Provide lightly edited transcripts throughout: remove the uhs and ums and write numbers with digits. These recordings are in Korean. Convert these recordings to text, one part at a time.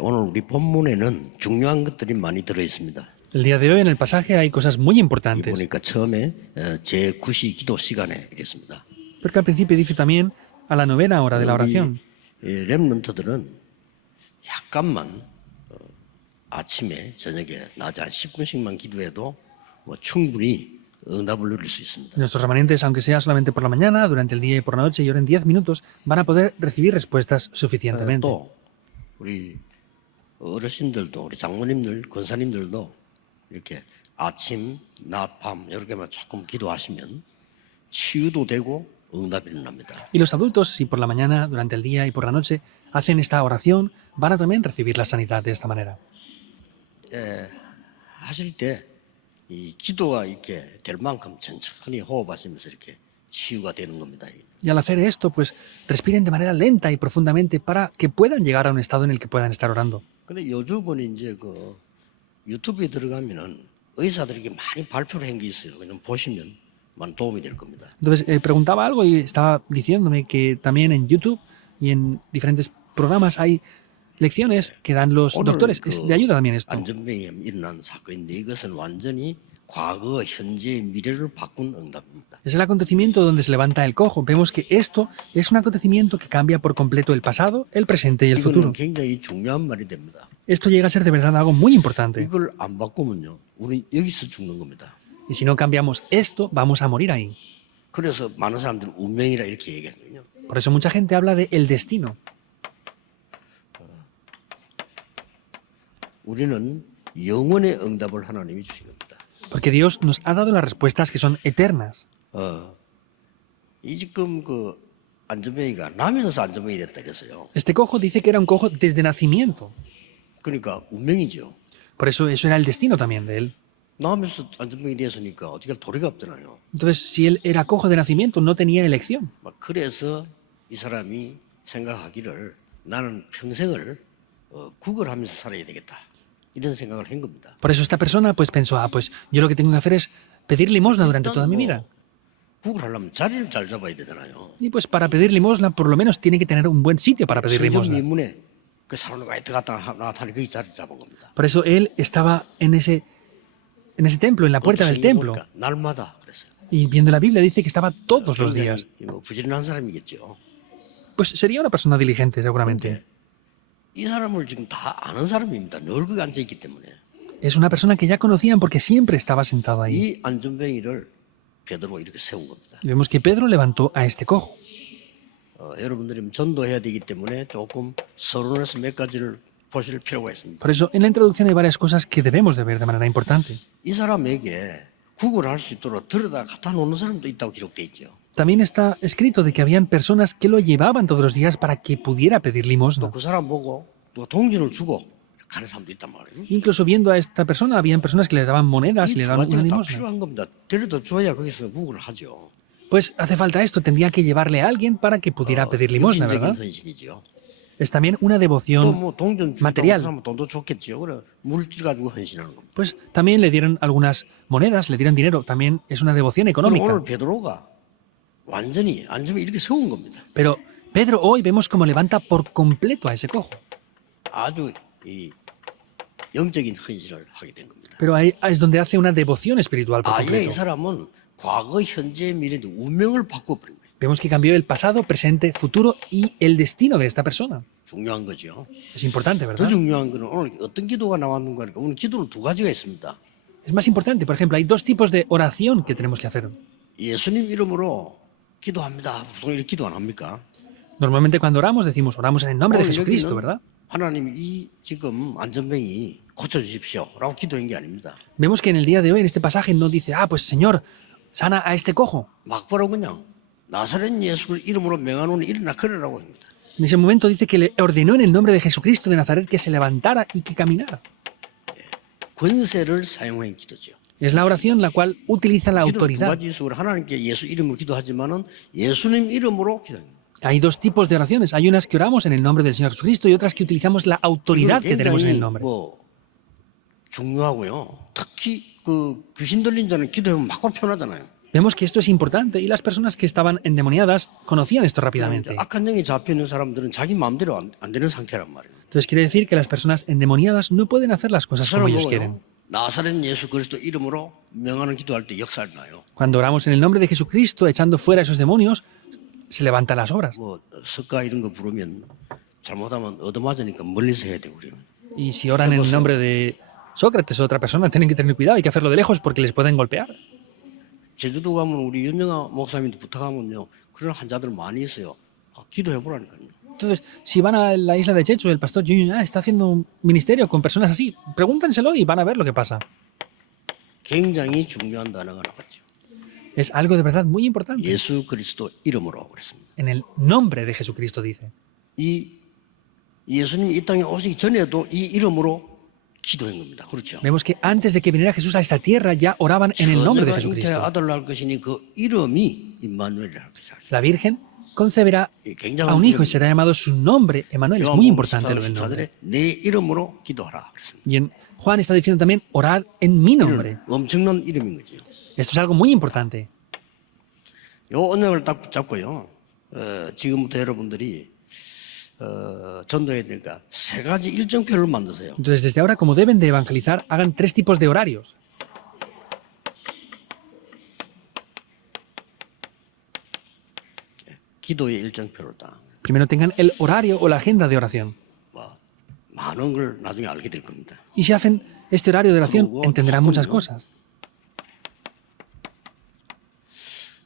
오늘 우리 본문에는 중요한 것들이 많이 들어 있습니다. El día de hoy en el pasaje hay cosas muy importantes, 보니까 처음에 제9시 기도 시간에 이랬습니다. porque al principio dice también a la novena hora de la oración. 렘넌트들은 약간만 아침에 저녁에 낮에 한 10분씩만 기도해도 뭐 충분히 응답을 누릴 수 있습니다. Nuestros remanentes, aunque sea solamente por la mañana, durante el día y por la noche y oren 10 minutos, van a poder recibir respuestas suficientemente. 또 우리 어르신들도 우리 장모님들, 권사님들도 이렇게 아침, 낮, 밤 이렇게만 조금 기도하시면 치유도 되고 응답이 일어납니다. Y los adultos, si por la mañana, durante el día y por la noche hacen esta oración, van a también recibir la sanidad de esta manera. 하실 때 이 기도가 이렇게 될 만큼 천천히 호흡하시면서 이렇게 치유가 되는 겁니다. Y al hacer esto, pues respiren de manera lenta y profundamente para que puedan llegar a un estado en el que puedan estar orando. 근데 요즘은 이제 그 유튜브에 들어가면은 의사들이 많이 발표를 한 게 있어요. 그냥 보시면 많은 도움이 될 겁니다. Entonces, preguntaba algo y estaba diciéndome que también en YouTube y en diferentes programas hay lecciones que dan los doctores. Es de ayuda también esto. 안전병에 일어난 사건인데 이것은 완전히 과거, 현재, 미래를 바꾼 응답입니다. Es el acontecimiento donde se levanta el cojo. Vemos que esto es un acontecimiento que cambia por completo el pasado, el presente y el futuro. 이거는 굉장히 중요한 말이 됩니다. Esto llega a ser de verdad algo muy importante. 이걸 안 바꾸면요, 우리 여기서 죽는 겁니다. Y si no cambiamos esto, vamos a morir ahí. 그래서 많은 사람들은 운명이라 이렇게 얘기하거든요. Por eso mucha gente habla de el destino. 우리는 영원의 응답을 하나님이 주신 겁니다. Porque Dios nos ha dado las respuestas que son eternas. 이 지금 그 안전뱅이가 나면서 안전뱅이 됐다 그랬어요. Este cojo dice que era un cojo desde nacimiento. 그러니까 운명이죠. Por eso era el destino también de él. 나면서 안전뱅이 됐으니까 어떻게 할 도리가 없잖아요. Entonces, si él era cojo de nacimiento, no tenía elección. 막 그래서 이 사람이 생각하기를 나는 평생을 구걸하면서 살아야 되겠다. 이런 생각을 한 겁니다. Por eso esta persona pues pensó, pues yo lo que tengo que hacer es pedir limosna durante toda mi vida. 구걸하려면 자리를 잘 잡아야 되잖아요. Y pues para pedir limosna, por lo menos tiene que tener un buen sitio para pedir 성전 limosna. 미문에 그 사람을 많이 들어갔다 나타나니 거기 자리 잡은 겁니다. Por eso él estaba en ese templo, en la puerta del templo. 날마다 그랬어요. Y viendo la Biblia dice que estaba todos los días. 부지런한 사람이겠죠. Pues sería una persona diligente seguramente. 이 사람을 지금 다 아는 사람입니다. 늘 거기 앉아 있기 때문에. Es una persona que ya conocían porque siempre estaba sentado ahí. 이 안전뱅이를 베드로가 이렇게 세운 겁니다. Vemos que Pedro levantó a este cojo. 여러분들이 전도해야 되기 때문에 조금 서론에서 몇 가지를 보실 필요가 있습니다. Por eso en la introducción hay varias cosas que debemos de ver de manera importante. 이 사람에게 구걸할 수 있도록 들여다 갖다 놓는 사람도 있다고 기록돼 있죠. También está escrito de que habían personas que lo llevaban todos los días para que pudiera pedir limosna. 그 사람 보고 또 동전을 주고 가는 사람도 있단 말이에요. Incluso viendo a esta persona, habían personas que le daban monedas y le 이 두 daban una 가지가 다 limosna. 필요한 겁니다. 데려다 줘야 거기서 구걸을 하죠. Pues hace falta esto, tendría que llevarle a alguien para que pudiera pedir limosna, ¿verdad? 육신적인 헌신이죠. Es también una 또 devoción 뭐 동전 주고 material. 하면 돈도 좋겠죠. 그래 물질 가지고 헌신하는 겁니다. Pues también le dieron algunas monedas, le dieron dinero, también es una devoción económica. 오늘 베드로가 완전히 안전뱅이 이렇게 세운 겁니다. Pero Pedro hoy vemos cómo levanta por completo a ese cojo. 아주 이 영적인 헌신을 하게 된 겁니다. Pero ahí es donde hace una devoción espiritual por 아예 이 completo. 사람은 과거, 현재, 미래 운명을 바꿔버린 거예요. Vemos que cambió el pasado, presente, futuro y el destino de esta persona. 중요한 거죠. Es importante, 더 ¿verdad? 중요한 거는 오늘 어떤 기도가 나왔는가 하니까 오늘 기도는 두 가지가 있습니다. Es más importante, por ejemplo, hay dos tipos de oración que tenemos que hacer. 예수님 이름으로 기도합니다. 보통 이렇게 기도 안 합니까? Normalmente cuando oramos decimos, oramos en el nombre de 오늘 Jesucristo, 여기는 ¿verdad? 하나님 이 지금 안전뱅이 고쳐주십시오 라고 기도한 게 아닙니다. Vemos que en el día de hoy, en este pasaje, no dice, pues Señor, sana a este cojo. 막바로 그냥 나사렛 예수 이름으로 명하노니 일어나 걸으라고 합니다. En ese momento dice que le ordenó en el nombre de Jesucristo de Nazaret que se levantara y que caminara. 권세를 사용한 기도죠. Es la oración la cual utiliza la 기도는 두 autoridad. 가지 속으로 하나님께 예수 이름으로 기도하지만은 예수님 이름으로 기도합니다. Hay dos tipos de oraciones. Hay unas que oramos en el nombre del Señor Jesucristo y otras que utilizamos la autoridad que tenemos en el nombre. 뭐 중요하고요. 특히 그 귀신 들린 자는 기도하면 막 표현하잖아요. Vemos que esto es importante y las personas que estaban endemoniadas conocían esto rápidamente. 악한 영이 잡혀 있는 사람들은 자기 마음대로 안 되는 상태란 말이에요. Entonces quiere decir que las personas endemoniadas no pueden hacer las cosas como ellos quieren. 나사렛 예수 그리스도 이름으로 명하는 기도할 때 역사를 나요. Cuando oramos en el nombre de Jesucristo, echando fuera esos demonios, se levantan las obras. 뭐 석가 이런 거 부르면 잘못하면 얻어맞으니까 멀리서 해야 되고 그래요. Y si oran en el nombre de Sócrates o otra persona, tienen que tener cuidado, hay que hacerlo de lejos porque les pueden golpear. 제주도 가면 우리 윤영아 목사님한테 부탁하면요 그런 환자들 많이 있어요. 기도해 보라니까요. Entonces, si van a la isla de Chechu, el pastor Yuyu está haciendo un ministerio con personas así, pregúntenselo y van a ver lo que pasa. 굉장히 중요한 단어가 나왔죠. Es algo de verdad muy importante. 예수 그리스도 이름으로 그랬습니다. En el nombre de Jesucristo dice. 이 예수님이 이 땅에 오시기 전에도 이 이름으로 기도한 겁니다. 그렇죠? Vemos que antes de que viniera Jesús a esta tierra ya oraban en el nombre de 처녀가 잉태의 Jesucristo. 아들을 낳을 것이니 그 이름이 임마누엘이라 할 것이라. La Virgen conceberá a un hijo y será llamado su nombre, Emanuel. Es muy importante lo del nombre. 내 이름으로 기도하라 그랬습니다. Y en Juan está diciendo también, orad en mi nombre. 엄청난 이름인 거죠. Esto es algo muy importante. 요 언약을 딱 붙잡고요. 지금부터 여러분들이 전도해야 되니까 세 가지 일정표를 만드세요. Entonces, desde ahora, como deben de evangelizar, hagan 3 tipos de horarios. 기도의 일정표를 딱. Primero tengan el horario o la agenda de oración. 뭐, 많은 걸 나중에 알게 될 겁니다. Y si hacen este horario de oración, Luego, entenderán muchas luego. cosas.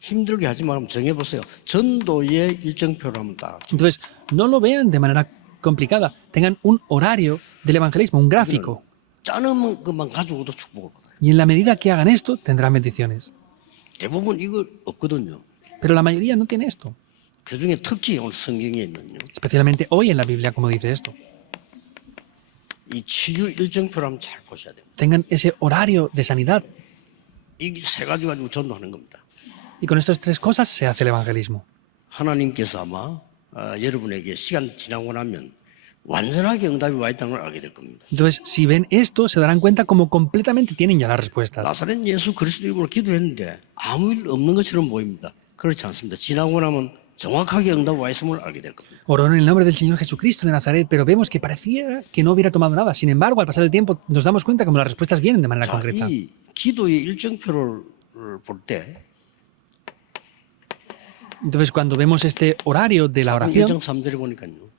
힘들게 하지 말고 정해보세요. 전도의 일정표를 한번 딱. Entonces, no lo vean de manera complicada. Tengan un horario del evangelismo, un gráfico. 짜는 것만 가지고도 축복을 받아요. Y en la medida que hagan esto, tendrán bendiciones. 대부분 이거 없거든요. Pero la mayoría no tiene esto. 그 중에 특히 오늘 성경에 있는요. Especialmente hoy en la Biblia, como dice esto. 이 치유 일정표를 한번 잘 보셔야 됩니다. Tengan ese horario de sanidad. 이 세 가지 가지고 전도하는 겁니다. Y con estas 3 cosas se hace el evangelismo. 하나님께서 아마 여러분에게 시간 지나고 나면 완전하게 응답이 와 있다는 걸 알게 될 겁니다. Entonces, si ven esto, se darán cuenta como completamente tienen ya las respuestas. 나사렛 예수 그리스도 이름으로 기도했는데 아무 일 없는 것처럼 보입니다. 그렇지 않습니다. 지나고 나면 정확하게 응답 와 있음을 알게 될 겁니다. Oró en el nombre del Señor Jesucristo de Nazaret, pero vemos que parecía que no hubiera tomado nada. Sin embargo, al pasar el tiempo, nos damos cuenta como las respuestas vienen de manera 자, concreta. 이 기도의 일정표를 볼 때 Entonces, cuando vemos este horario de la oración, 1장 3절에 보니까요.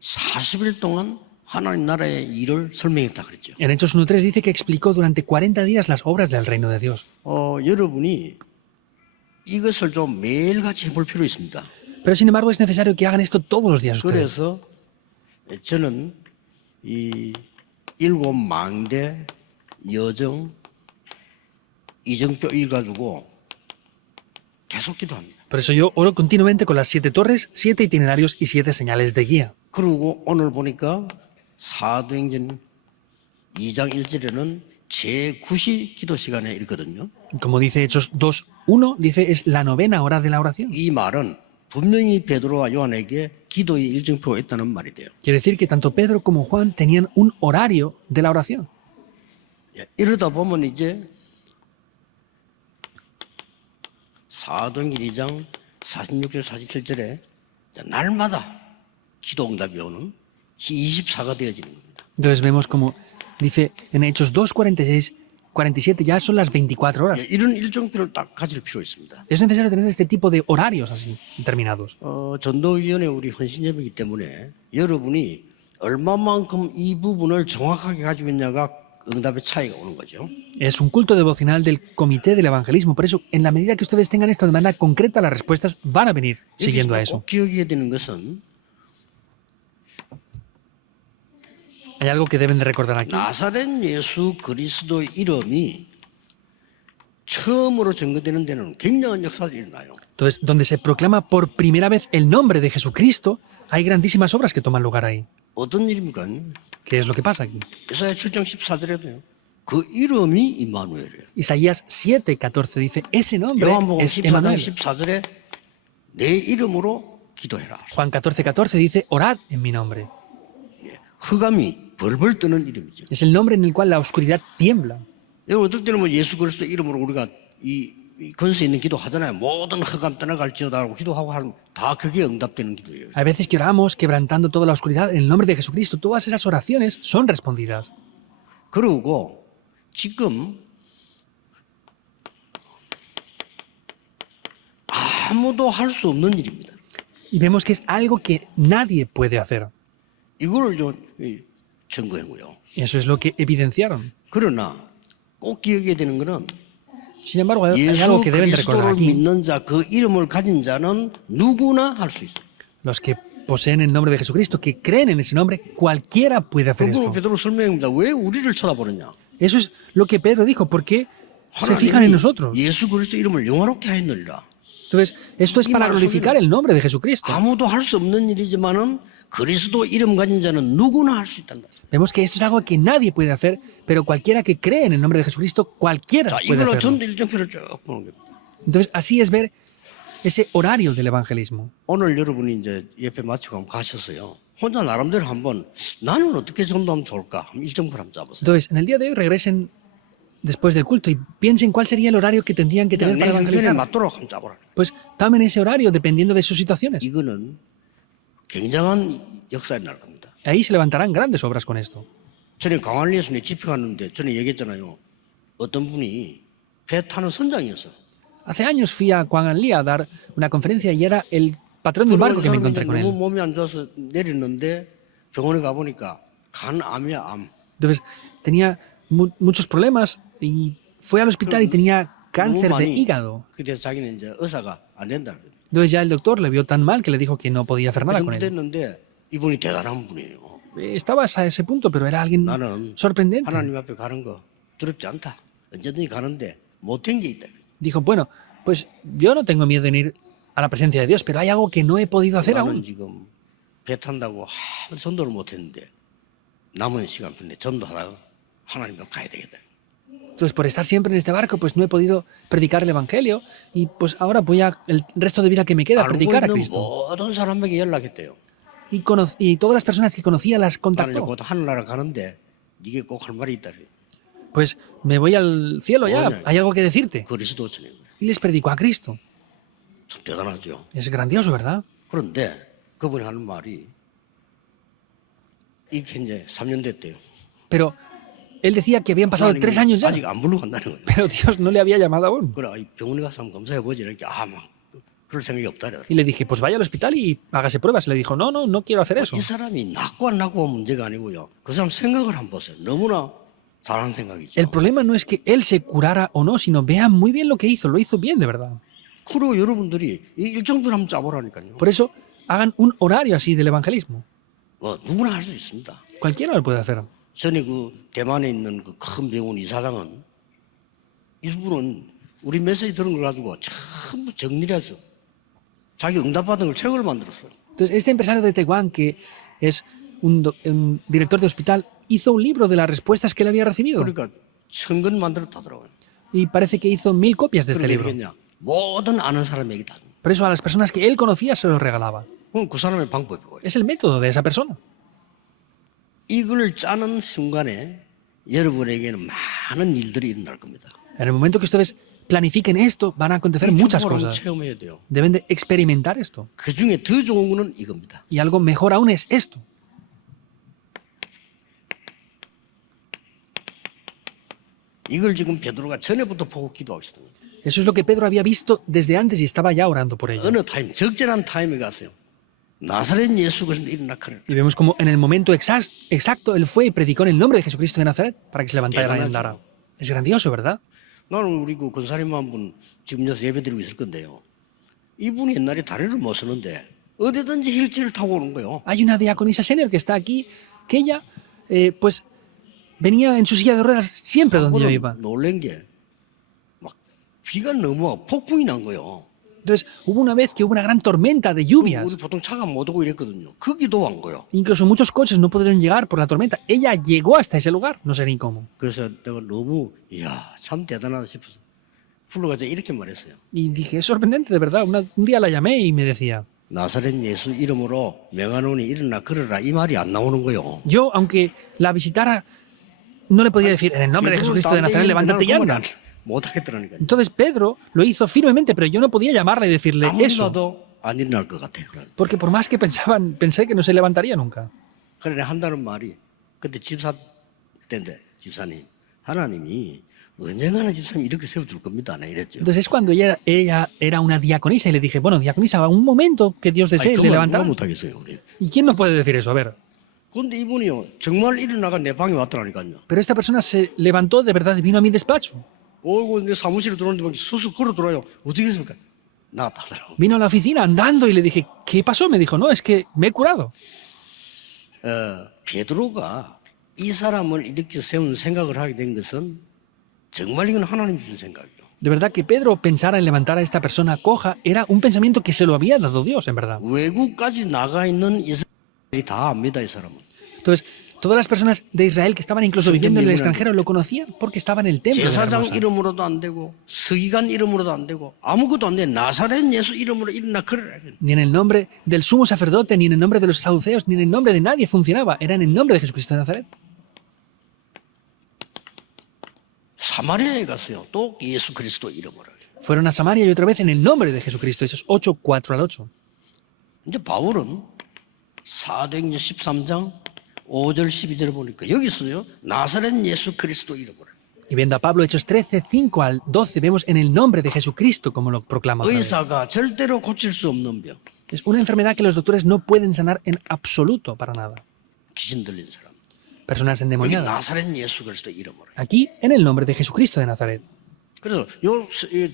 40일 동안 하나님 나라의 일을 설명했다 그랬죠. en Hechos 1.3 dice que explicó durante 40 días las obras del reino de Dios. 여러분이 이것을 좀 매일같이 해볼 필요 있습니다. Pero sin embargo, es necesario que hagan esto todos los días ustedes. 그래서 저는 이 7 망대, 여정, 이정표 일 가지고 계속 기도합니다. Por eso yo oro continuamente con las 7 torres, 7 itinerarios y 7 señales de guía. 그리고 오늘 보니까 사도행전 2장 1절에는 제9시 기도 시간에 있거든요. Como dice Hechos 2.1, dice es la 9ª hora de la oración. 이 말은 분명히 베드로와 요한에게 기도의 일정표가 있다는 말이 돼요. Quiere decir que tanto Pedro como Juan tenían un horario de la oración. 이러다 보면 이제 사도행전 2장 46절 47절에 날마다 기도 응답이 오는 24가 되어지는 겁니다. Entonces vemos como dice en Hechos 2.46, 47 ya son las 24 horas. 이런 일정표를 딱 가질 필요 있습니다. Es necesario tener este tipo de horarios así, determinados. 전도위원회 우리 헌신예배이기 때문에 여러분이 얼마만큼 이 부분을 정확하게 가지고 있냐가 응답의 차이가 오는 거죠. Es un culto devocional del comité del evangelismo. Por eso, en la medida que ustedes tengan esto de manera concreta, las respuestas van a venir siguiendo a eso. 꼭 기억해야 되는 것은 Hay algo que deben de recordar aquí. 나사렛 예수 그리스도의 이름이 처음으로 증거되는 데는 굉장한 역사들이 일어나요. Entonces, donde se proclama por primera vez el nombre de Jesucristo, hay grandísimas obras que toman lugar ahí. 어떤 일입니까? ¿Qué es lo que pasa aquí? 이사야 7장 14절에도요. 그 이름이 임마누엘이에요. Isaías 7:14 dice, ese nombre 요한복음 es 14장 Emmanuel. 14절에 내 이름으로 기도해라. Juan 14:14 dice, orad en mi nombre. 흑암이 벌벌 뜨는 이름이죠. Es el nombre en el cual la oscuridad tiembla. 여러분 어떨 때는 뭐 예수 그리스도 이름으로 우리가 이 근세 있는 기도 하잖아요. 모든 흑암 떠나갈지어다 하고 기도하고 하면 다 그게 응답되는 기도예요. Hay veces que oramos quebrantando toda la oscuridad en el nombre de Jesucristo. Todas esas oraciones son respondidas. 그러고 지금 아무도 할 수 없는 일입니다. Y vemos que es algo que nadie puede hacer. 이걸 좀 증거했고요. Eso es lo que evidenciaron. 그러나 꼭 기억해야 되는 것은 Sin embargo, hay 예수 algo que deben de recordar 그리스도를 aquí. 믿는 자, 그 이름을 가진 자는 누구나 할 수 있어요. Los que poseen el nombre de Jesucristo, que creen en ese nombre, cualquiera puede hacer 그분을 esto. 베드로 설명합니다. 왜 우리를 쳐다보느냐? Eso es lo que Pedro dijo. ¿Por qué se fijan en nosotros? 예수 그리스도 이름을 영화롭게 하였느니라. Entonces, esto es para glorificar el nombre de Jesucristo. 아무도 할 수 없는 일이지만은 그리스도 이름 가진 자는 누구나 할 수 있단다. Vemos que esto es algo que nadie puede hacer, pero cualquiera que cree en el nombre de Jesucristo, cualquiera 자, puede 이걸로 hacerlo. 전도 일정표를 쭉 보는 겁니다. Entonces, así es ver ese horario del evangelismo. 오늘 여러분이 이제 예배 마치고 한번 가셨어요. 혼자 나름대로 한번 나는 어떻게 전도하면 좋을까? 한번 일정표를 한번 잡으세요. Entonces, en el día de hoy regresen después del culto y piensen cuál sería el horario que tendrían que 그냥 tener 내 para 형편에 evangelizar. 맞도록 한번 잡아라. Pues tomen ese horario dependiendo de sus situaciones. 이거는 굉장한 역사에 날 겁니다. Ahí se levantarán grandes obras con esto. 전에 강한리 예수님 집회 갔는데 전에 얘기했잖아요. 어떤 분이 배 타는 선장이었어. Hace años fui a Quang a dar una conferencia y era el patrón de un barco que me encontré con 너무 él. 몸이 안 좋아서 내렸는데 병원에 가보니까 간암이야, 암. Entonces, tenía muchos problemas y fue al hospital y tenía cáncer de hígado. 그래서 자기는 이제 의사가 안 된다. Entonces ya el doctor le vio tan mal que le dijo que no podía hacer 그 nada con 정도 él. 됐는데 이분이 대단한 분이에요. Estabas a ese punto, pero era alguien 나는 sorprendente. 하나님 앞에 가는 거 두렵지 않다. 언제든지 가는데 못한 게 있다. Dijo, bueno, pues yo no tengo miedo en ir a la presencia de Dios, pero hay algo que no he podido hacer 나는 aún. 지금 배 탄다고 전도를 못했는데 남은 시간 편에 전도하다가 하나님 앞에 가야 되겠다. Entonces, por estar siempre en este barco, pues no he podido predicar el Evangelio y pues ahora voy a, el resto de vida que me queda, a 알고 predicar a 있는 Cristo. 모든 사람에게 연락했대요. Y todas las personas que conocía las 나는 contactó. 곧 하늘나라 가는데 네게 꼭 할 말이 있다. Pues me voy al cielo ya, Oye. hay algo que decirte. 그리스도 전에 Y les predicó a Cristo. 참 대단하죠. Es grandioso, ¿verdad? 그런데 그분이 하는 말이 이게 이제 3년 됐대요. Pero él decía que habían pasado 3 años ya, 아직 안 불러 간다는 거예요. pero Dios no le había llamado aún. 그래 병원에 가서 한번 검사해 보지 이렇게 막 그럴 생각이 없다 그래. Y le dije, pues vaya al hospital y hágase pruebas. Le dijo, no, no, no quiero hacer eso. 이 사람이 낫고 안 낫고가 문제가 아니고요. 그 사람 생각을 한번 보세요. 너무나 잘하는 생각이죠. El problema no es que él se curara o no, sino vean muy bien lo hizo bien de verdad. 그리고 여러분들이 이 일정표를 한번 짜보라니까요. Por eso, hagan un horario así del evangelismo. 뭐 누구나 할 수 있습니다. Cualquiera lo puede hacer. 전에 그 대만에 있는 그 큰 병원 이사장은 이분은 우리 메시지 들은 걸 가지고 전부 정리를 해서 자기 응답받은 걸 책을 만들었어요. Entonces, este empresario de Taiwán, que es un director de hospital, hizo un libro de las respuestas que él había recibido. 그러니까 1000권 만들었다더라고요. Y parece que hizo 1000 copias de este 그러니까 libro. 얘기했냐? 모든 아는 사람에게 다. Por eso a las personas que él conocía se los regalaba. 그럼 그 사람의 방법이 뭐예요? Es el método de esa persona. 이걸 짜는 순간에 여러분에게는 많은 일들이 일어날 겁니다. En el momento que ustedes planifiquen esto, van a acontecer muchas 축복을 한번 cosas. 체험해야 돼요. Deben de experimentar esto. 그 중에 더 좋은 거는 이겁니다. Y algo mejor aún es esto. 이걸 지금 베드로가 전에부터 보고 기도하고 있습니다. Eso es lo que Pedro había visto desde antes y estaba ya orando por ello. 어느 타임, 적절한 타임에 갔어요. 나사렛 예수 그리스도 일어나 그를. Y vemos como en el momento exacto él fue y predicó en el nombre de Jesucristo de Nazaret para que se levantara y andara. Es grandioso, ¿verdad? 나는 우리 그 권사님 한 분 지금 여기서 예배 드리고 있을 건데요. 이분이 옛날에 다리를 못 쓰는데 어디든지 휠체어를 타고 오는 거예요. Hay una diaconisa senior que está aquí, que ella, pues, venía en su silla de ruedas siempre donde yo iba. 놀란 게 막 비가 너무 폭풍이 난 거예요. Entonces, hubo una vez que hubo una gran tormenta de lluvias. 우리 보통 차가 못 오고 이랬거든요. 거기도 온 거예요. Incluso muchos coches no pudieron llegar por la tormenta. Ella llegó hasta ese lugar, no sé ni cómo. 그래서 내가 너무 이야 참 대단하다 싶어서 불러가서 이렇게 말했어요. Y dije, es sorprendente, de verdad. Un día la llamé y me decía, 나사렛 예수 이름으로 명하노니 일어나 걸어라 이 말이 안 나오는 거예요. yo, aunque la visitara, no le podía decir, en el nombre de Jesucristo de Nazaret, levántate y anda. 못 하겠더라니까요. Entonces Pedro lo hizo firmemente, pero yo no podía llamarle y decirle 아무리 eso, 봐도 안 일어날 것 같아요. porque por más que pensé que no se levantaría nunca. 그래 한다는 말이 그때 집사 때인데 집사님 하나님이 언젠가는 집사님 이렇게 세워줄 겁니다. 네, 이랬죠. Entonces es cuando ella era una diaconisa y le dije, bueno, diaconisa, a un momento que Dios 아니, desee, le 그만 누가 levantará. 못하겠어요. 우리. ¿Y quién no puede decir eso? A ver. 그런데 이분이요 정말 일어나가 내 방에 왔더라니까요. Pero esta persona se levantó de verdad y vino a mi despacho. 어이구 내 사무실에 들어오는데 막 수수 걸어 들어와요. 어떻게 했습니까? 나갔다더라고. Vino a la oficina andando y le dije, ¿qué pasó? Me dijo, no, es que me he curado. 베드로가 이 사람을 이렇게 세운 생각을 하게 된 것은 정말 이건 하나님 주신 생각이에요. De verdad que Pedro pensara en levantar a esta persona coja era un pensamiento que se lo había dado Dios, en verdad. 외국까지 나가 있는 이스라엘이 다 압니다, 이 사람은. Entonces, todas las personas de Israel que estaban incluso viviendo en el extranjero lo conocían porque estaba en el templo de la 제사장 hermosa. 이름으로도 안 되고 서기관 이름으로도 안 되고 아무것도 안 돼. 나사렛 예수 이름으로 일어나 그러라. Ni en el nombre del sumo sacerdote, ni en el nombre de los saduceos, ni en el nombre de nadie funcionaba. Era en el nombre de Jesucristo de Nazaret. 사마리아에 갔어요. 또 예수 그리스도 이름으로. Fueron a Samaria y otra vez en el nombre de Jesucristo. Esos 8, 4 al 8. 이제 바울은 사도행전 13장 5절 12절을 보니까 여기서요. 나사렛 예수 그리스도 이름으로. Y viendo a Pablo, Hechos 13, 5 al 12, vemos en el nombre de Jesucristo como lo proclama. otra vez. 의사가 절대로 고칠 수 없는 병. Es una enfermedad que los doctores no pueden sanar en absoluto para nada. 귀신 들린 사람. Personas 여기 endemoniadas. 나사렛 예수 그리스도 이름으로. Aquí en el nombre de Jesucristo de Nazaret. 그래서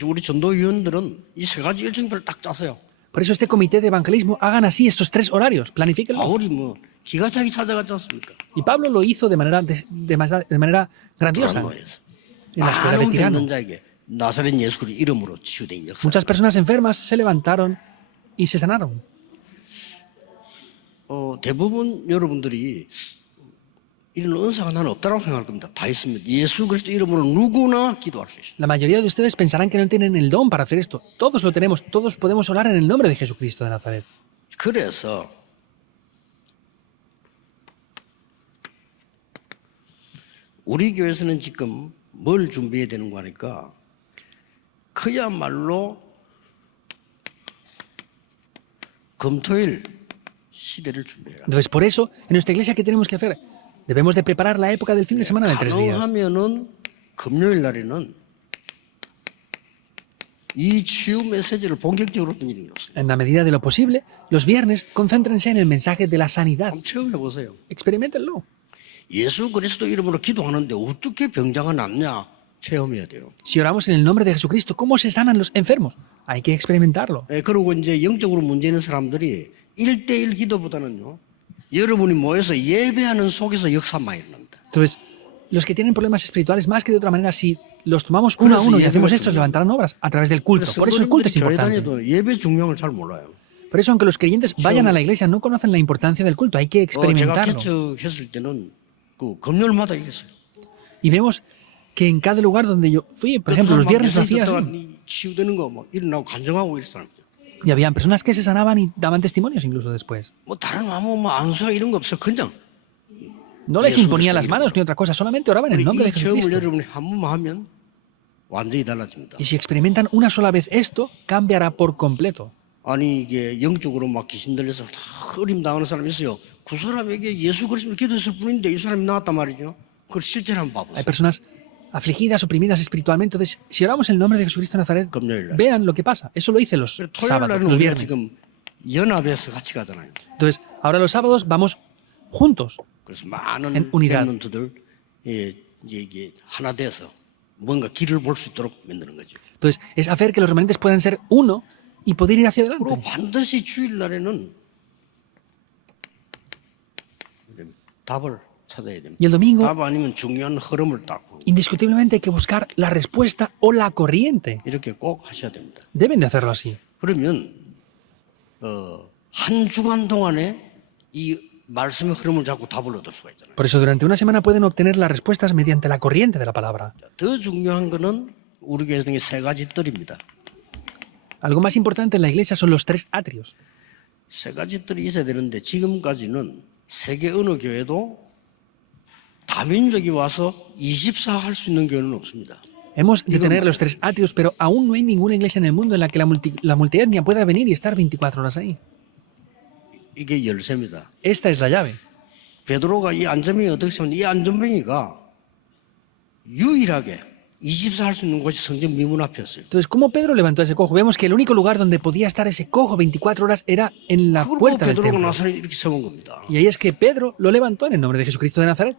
우리 전도위원들은 이 세 가지 일정표를 딱 짰어요. Por eso este comité de evangelismo hagan así estos 3 horarios, planifíquenlo. 바울이 뭐 기가 차게 찾아갔지 않습니까? Y Pablo lo hizo de manera grandiosa 두란노에서. en la escuela de 많은 Tirano. 뵙는 자에게 나사렛 예수 그리스도 이름으로 치유된 역사. Muchas personas enfermas se levantaron y se sanaron. 대부분 여러분들이 이런 은사가 나는 없다고 생각할 겁니다. 다 있습니다. 예수 그리스도 이름으로 누구나 기도할 수 있습니다. La mayoría de ustedes pensarán que no tienen el don para hacer esto. Todos lo tenemos, todos podemos orar en el nombre de Jesucristo de Nazaret. 그래서 우리 교회에서는 지금 뭘 준비해야 되는 거 하니까 그야말로 금토일 시대를 준비해라. Entonces, por eso, en nuestra iglesia, ¿qué tenemos que hacer? Debemos de preparar la época del fin de semana de 3 días. 가능하면은 금요일 날에는 이 치유 메시지를 본격적으로 던지는 게 좋습니다. En la medida de lo posible, los viernes, concéntrense en el mensaje de la sanidad. 한번 체험해 보세요. Experimentenlo. 예수 그리스도 이름으로 기도하는데 어떻게 병자가 낫냐 체험해야 돼요. Si oramos en el nombre de Jesucristo, ¿cómo se sanan los enfermos? Hay que experimentarlo. 그리고 이제 영적으로 문제 있는 사람들이 1대1 기도보다는요. 여러분이 모여서 예배하는 속에서 역사 많이 일어납니다. Entonces, los que tienen problemas espirituales, más que de otra manera, si los tomamos uno a uno y hacemos esto, levantarán obras a través del culto. Por eso el culto es 교회 importante. 다녀도 예배 중요함을 잘 몰라요. Por eso, aunque los creyentes vayan a la iglesia, no conocen la importancia del culto. Hay que 제가 experimentarlo. 개척했을 때는 그 금요일마다 이랬어요. Y vemos que en cada lugar donde yo fui, por ejemplo, los viernes lo hacía así. 치유되는 거 막 일어나고 간증하고 이랬 사람들. Y habían personas que se sanaban y daban testimonios incluso después. 뭐 다른 아무 뭐 안수가 이런 거 없어. 그냥 No les Jesús imponía está las manos ni otra cosa, solamente oraban en el nombre 이 de 체험을 Jesucristo. 여러분이 한 번만 하면 완전히 달라집니다. Y si experimentan una sola vez esto, cambiará por completo. 아니 이게 영적으로 막 귀신 들려서 다 어림 당하는 사람이 있어요. 그 사람에게 예수 그리스도를 기도했을 뿐인데 이 사람이 나왔단 말이죠. 그걸 실제로 한번 Hay 봐보세요. personas afligidas, oprimidas espiritualmente. Entonces, si oramos en el nombre de Jesucristo de Nazaret, 금요일 날. vean lo que pasa. Eso lo hice los 토요일 sábados, 날은 los 우리가 viernes. 지금 연합해서 같이 가잖아요. Entonces, ahora los sábados vamos juntos. 그래서 많은 En unidad. 렘넌트들 이제 이게 하나 돼서 뭔가 길을 볼 수 있도록 만드는 거죠. Entonces, es hacer que los remanentes puedan ser uno y poder ir hacia 그리고 adelante. 반드시 주일 날에는 답을 찾아야 됩니다. Y el domingo, 답 아니면 중요한 흐름을 딱 indiscutiblemente hay que buscar la respuesta o la corriente. 이렇게 꼭 하셔야 됩니다. Deben de hacerlo así. 그러면 한 주간 동안에 이 말씀의 흐름을 잡고 답을 얻을 수가 있잖아요. Por eso, durante una semana pueden obtener las respuestas mediante la corriente de la palabra. 더 중요한 거는 우리 교회에서는 세 가지 뜰입니다. Algo más importante en la iglesia son los 3 atrios. 세 가지 뜰이 있어야 되는데 지금까지는 세계 어느 교회도 다민족이 와서 24 할 수 있는 교회는 없습니다. hemos de tener los 3 atrios, pero aún no hay ninguna iglesia en el mundo en la que la multietnia pueda venir y estar 24 horas ahí. 이게 열쇠입니다. Esta es la llave. 베드로가 이 안전병이 어떻게 쓰면 이 안전병이가 유일하게 24 할 수 있는 곳이 성전 미문 앞이었어요. Entonces, ¿cómo Pedro levantó a ese cojo? Vemos que el único lugar donde podía estar ese cojo 24 horas era en la 그걸 보고 puerta del 베드로가 templo. 나사렛 이렇게 세운 겁니다. Y ahí es que Pedro lo levantó en el nombre de Jesucristo de Nazaret.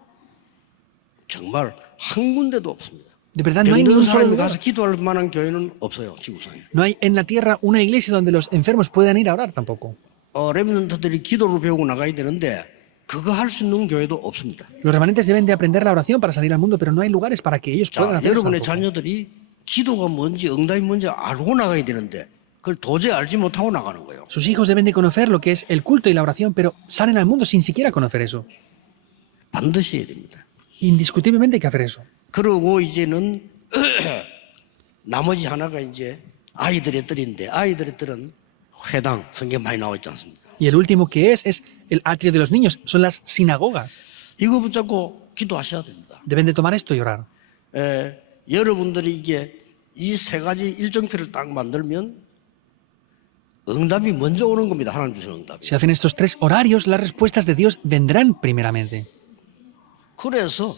정말 한 군데도 없습니다. De verdad, no hay ni 병든 un solo 사람이 lugar. 가서 기도할 만한 교회는 없어요, 지구상에. No hay en la tierra una iglesia donde los enfermos puedan ir a orar tampoco. 렘넌트들이 기도를 배우고 나가야 되는데 그거 할 수 있는 교회도 없습니다. Los remanentes deben de aprender la oración para salir al mundo, pero no hay lugares para que ellos puedan 자, hacer eso 여러분의 tampoco. 자녀들이 기도가 뭔지 응답이 뭔지 알고 나가야 되는데 그걸 도저히 알지 못하고 나가는 거예요. Sus hijos deben de conocer lo que es el culto y la oración, pero salen al mundo sin siquiera conocer eso. 반드시 해야 됩니다. Indiscutiblemente hay que hacer eso. 그러고 이제는 나머지 하나가 이제 아이들의 뜰인데 아이들의 뜰은 회당 성경 많이 나와 있지 않습니까? Y el último que es el atrio de los niños, son las sinagogas. 이거 붙잡고 기도하셔야 됩니다. Deben de tomar esto y orar. 여러분들이 이게 이 3가지 일정표를 딱 만들면 응답이 먼저 오는 겁니다. 하나님 주시는 응답이. Si hacen estos 3 horarios, las respuestas de Dios vendrán primeramente. 그래서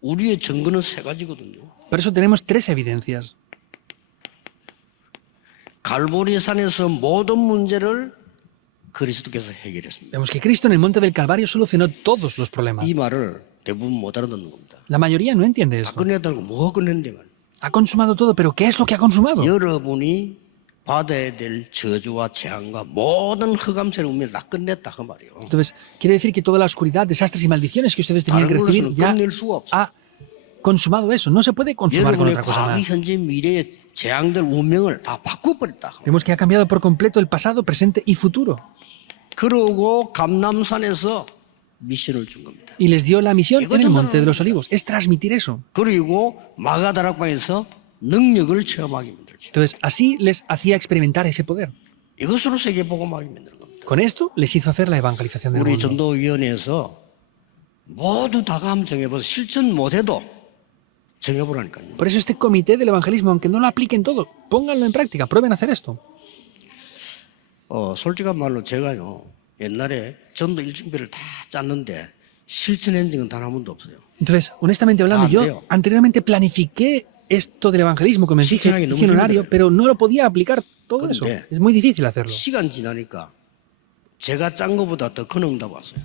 우리의 증거는 3가지거든요. Por eso tenemos 3 evidencias. 갈보리 산에서 모든 문제를 그리스도께서 해결했습니다. Vemos que Cristo en el monte del Calvario solucionó todos los problemas. 이 말을 대부분 못 알아듣는 겁니다. La mayoría no entiende 다 esto. 끝냈다는 거 뭐가 끝냈는데 말. Ha consumado todo, pero ¿qué es lo que ha consumado? 여러분이 받아야 될 저주와 재앙과 모든 흑암세를 운명 다 끝냈다 그 말이에요. Entonces, quiere decir que toda la oscuridad, desastres y maldiciones que ustedes tenían que 다른 recibir 걸로서는 ya 끝낼 수가 없어. ha consumado eso. No se puede consumar con 여러분의 otra cosa 과거, más. 현재, 미래의 재앙들 운명을 다 바꿔버렸다. Vemos que ha cambiado por completo el pasado, presente y futuro. 그러고 감남산에서 미션을 준 겁니다. Y les dio la misión en el 이거잖아. monte de los olivos. Es transmitir eso. 그리고 마가다락방에서 능력을 체험하게 만들죠. Entonces, así les hacía experimentar ese poder. 이것으로 세계복음하게 만드는 겁니다. Con esto les hizo hacer la evangelización del 우리 mundo. 전도위원회에서 모두 다가 한번 정해봐서 실천 못해도 정해보라니까요. Por eso este comité del evangelismo, aunque no lo apliquen todo, pónganlo en práctica, prueben a hacer esto. 솔직한 말로 제가요 옛날에 전도 일정표를 다 짰는데 실천한 적은 단 한 번도 없어요. Entonces, honestamente hablando, Ah, yo veo. anteriormente planifiqué esto del evangelismo, como Sí, hice claro, no hice un muy horario, bien. pero no lo podía aplicar todo Pero eso. bien. Es muy difícil hacerlo. 시간 지나니까 제가 짠 것보다 더 큰 응답 왔어요.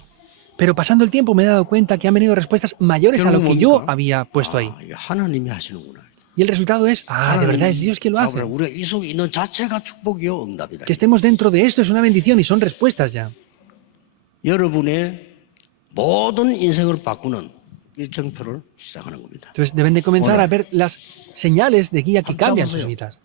Pero pasando el tiempo me he dado cuenta que han venido respuestas mayores a lo que yo 뭡니까? había puesto ahí. 이거 하나님이 하시는구나. Y el resultado es, de verdad es Dios quien lo hace. 우리가 이 속에 있는 자체가 축복이요 응답이다. Que estemos dentro de esto es una bendición y son respuestas ya. 여러분의 모든 인생을 바꾸는 일정표를 시작하는 겁니다. Entonces deben de comenzar Ahora. a ver las señales de guía que cambian sus Vamos vidas.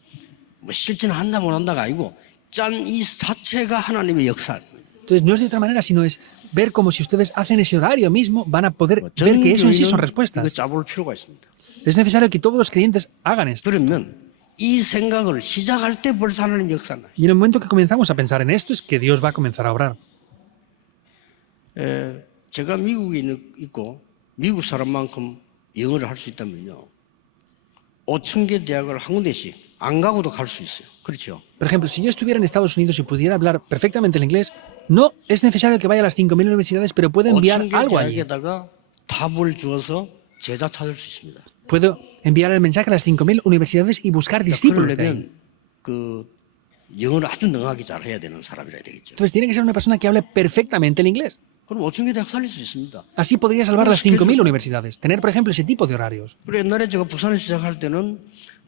뭐 실천한다 못 한다가 아니고 짠 이 자체가 하나님의 역사. Entonces no es de otra manera, sino es ver como si ustedes hacen ese horario mismo, van a poder 전 ver que eso en sí son 교회는 이거 respuestas. 짜볼 필요가 있습니다. Es necesario que todos los creyentes hagan esto. 그러면 이 생각을 시작할 때 벌써 하나님 역사나. Y en el momento que comenzamos a pensar en esto es que Dios va a comenzar a obrar. 제가 미국에 있고 미국 사람만큼 영어를 할 수 있다면요. 5,000개 대학을 한 군데씩 안 가고도 갈 수 있어요. 그렇죠? Por ejemplo, si yo estuviera en Estados Unidos y pudiera hablar perfectamente el inglés, no es necesario que vaya a las 5.000 universidades, pero puedo enviar 5,000개 algo allí. 대학에다가 답을 주어서 제자 찾을 수 있습니다. Puedo enviar el mensaje a las 5.000 universidades y buscar discípulos. de ahí. 그러려면 그 영어를 아주 능하게 잘 해야 되는 사람이라 되겠죠. Entonces tiene que ser una persona que hable perfectamente el inglés. 그럼 5,000개 대학 살릴 수 있습니다. Así podría salvar las 5.000 universidades. Tener, por ejemplo, ese tipo de horarios. 그리고 옛날에 제가 부산을 시작할 때는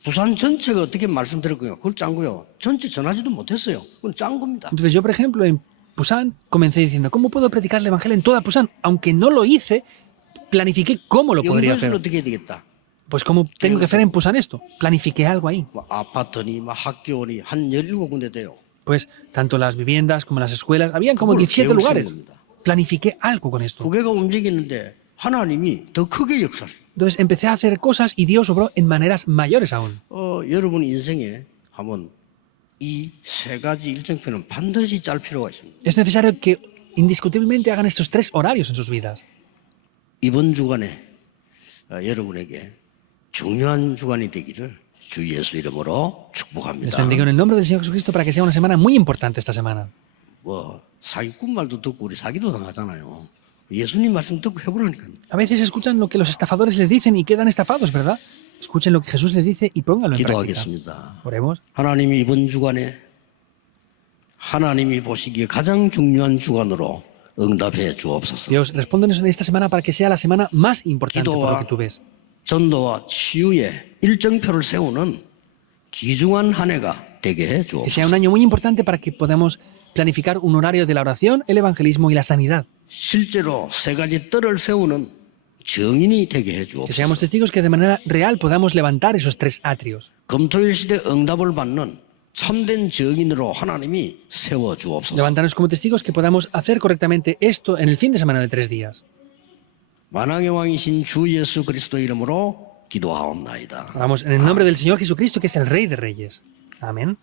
부산 전체가 어떻게 말씀드렸고요. 그걸 짠 거요. 전체 전하지도 못했어요. 그건 짠 겁니다. Entonces yo, por ejemplo, en Pusan comencé diciendo, ¿cómo puedo predicar el evangelio en toda Pusan? Aunque no lo hice, planifiqué cómo lo podría 영도에서는 hacer. 어떻게 해야 되겠다. Pues cómo tengo que hacer en Pusan esto. Planifiqué algo ahí. 뭐 아파트니 뭐 학교니 한 17군데 돼요. Pues tanto las viviendas como las escuelas, habían como 그걸 17 계획 lugares. 세운 겁니다. Planifiqué algo con esto. 두 개가 움직이는데 하나님이 더 크게 역사를. Entonces empecé a hacer cosas y Dios obró en maneras mayores aún. 여러분 인생에 한번 이 3가지 일정표는 반드시 짤 필요가 있습니다. Es necesario que indiscutiblemente hagan estos 3 horarios en sus vidas. 이번 주간에 여러분에게 중요한 주간이 되기를 주 예수 이름으로 Les 축복합니다. bendigo en el nombre del Señor Jesucristo para que sea una semana muy importante esta semana. 뭐 사기꾼 말도 듣고 우리 사기도 당하잖아요. 예수님 말씀 듣고 해보라니까요. A veces escuchan lo que los estafadores les dicen y quedan estafados, ¿verdad? Escuchen lo que Jesús les dice y pónganlo en práctica. 기도하겠습니다. Oremos. 하나님이 이번 주간에 하나님이 보시기에 가장 중요한 주간으로 응답해 주옵소서. Dios, respóndenos en esta semana para que sea la semana más importante por lo que tú ves. 전도와 치유의 일정표를 세우는 귀중한 한 해가 되게 해 Que sea un 주옵소서. año muy importante para que podamos planificar un horario de la oración, el evangelismo y la sanidad. 실제로 세 가지 뜰을 세우는 정인이 되게 해 Que seamos 주옵소서. testigos que de manera real podamos levantar esos 3 atrios. 금토일 시대 응답을 받는 참된 정인으로 하나님이 세워 주옵소서. Levantarnos como testigos que podamos hacer correctamente esto en el fin de semana de 3 días. 만왕의 왕이신 주 예수 그리스도 이름으로 기도하옵나이다. Vamos, en el nombre del Señor Jesucristo, que es el Rey de Reyes. Amén.